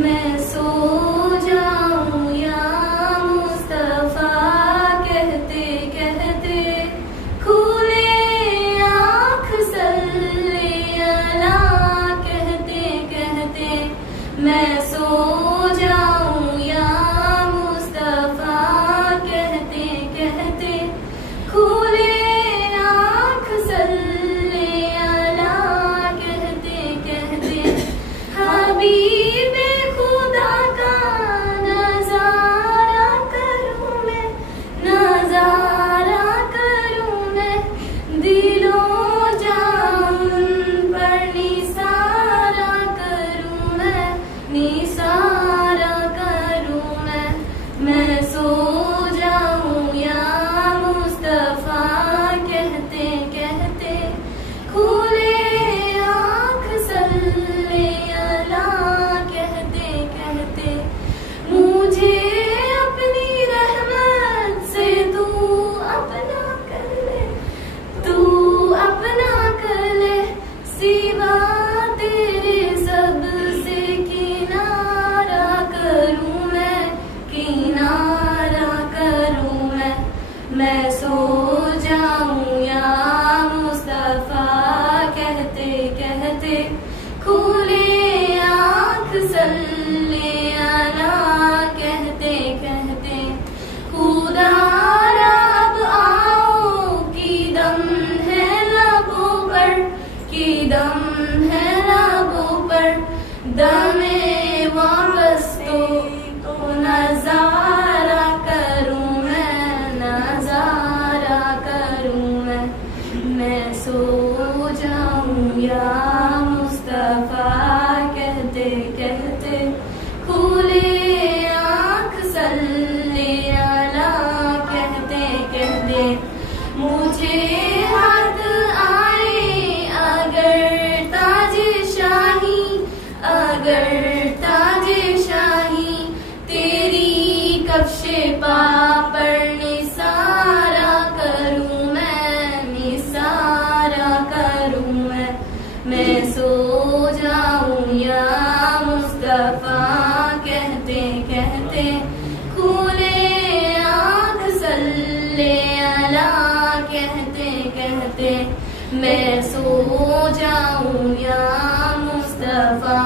मैं सो जाऊं या मुस्तफा कहते कहते खुले आँख सल्ले अला कहते कहते मैं सो जाऊं या मुस्तफा कहते कहते खुले आँख सल्ले अला कहते कहते हबीबे खुदा का नजारा करूं मैं, नजारा करूं मैं, दिलो जान पर निसारा करूं मैं, निसारा करूं मैं सो जाऊं या मुस्तफा कहते कहते खुले आँख सल्ले अला कहते कहते मुझे अपनी रहमत से तू अपना कर ले, तू अपना कर ले, सिवा तेरे सबसे किनारा करूं मैं, किनारा करूं मैं सो जाऊं या मुस्तफा कहते कहते खुले आँख सल्ले अला कहते कहते खुदा रब आओ की दम है लबों पर, की दम है लबों पर, दमे वापस तो नजारा करूं मैं, नजारा करूं मैं सो जाऊं या मुस्तफा कहते कहते खुले आँख सल्ले अला कहते कहते मुझे हाथ आए अगर ताजे शाही, अगर ताजे शाही तेरी कफ्शे पा पर निसारा करूं मैं, निसारा करूं मैं सो जाऊं या मुस्तफा कहते कहते खुले आँख सल्ले अला कहते कहते मैं सो जाऊं या मुस्तफा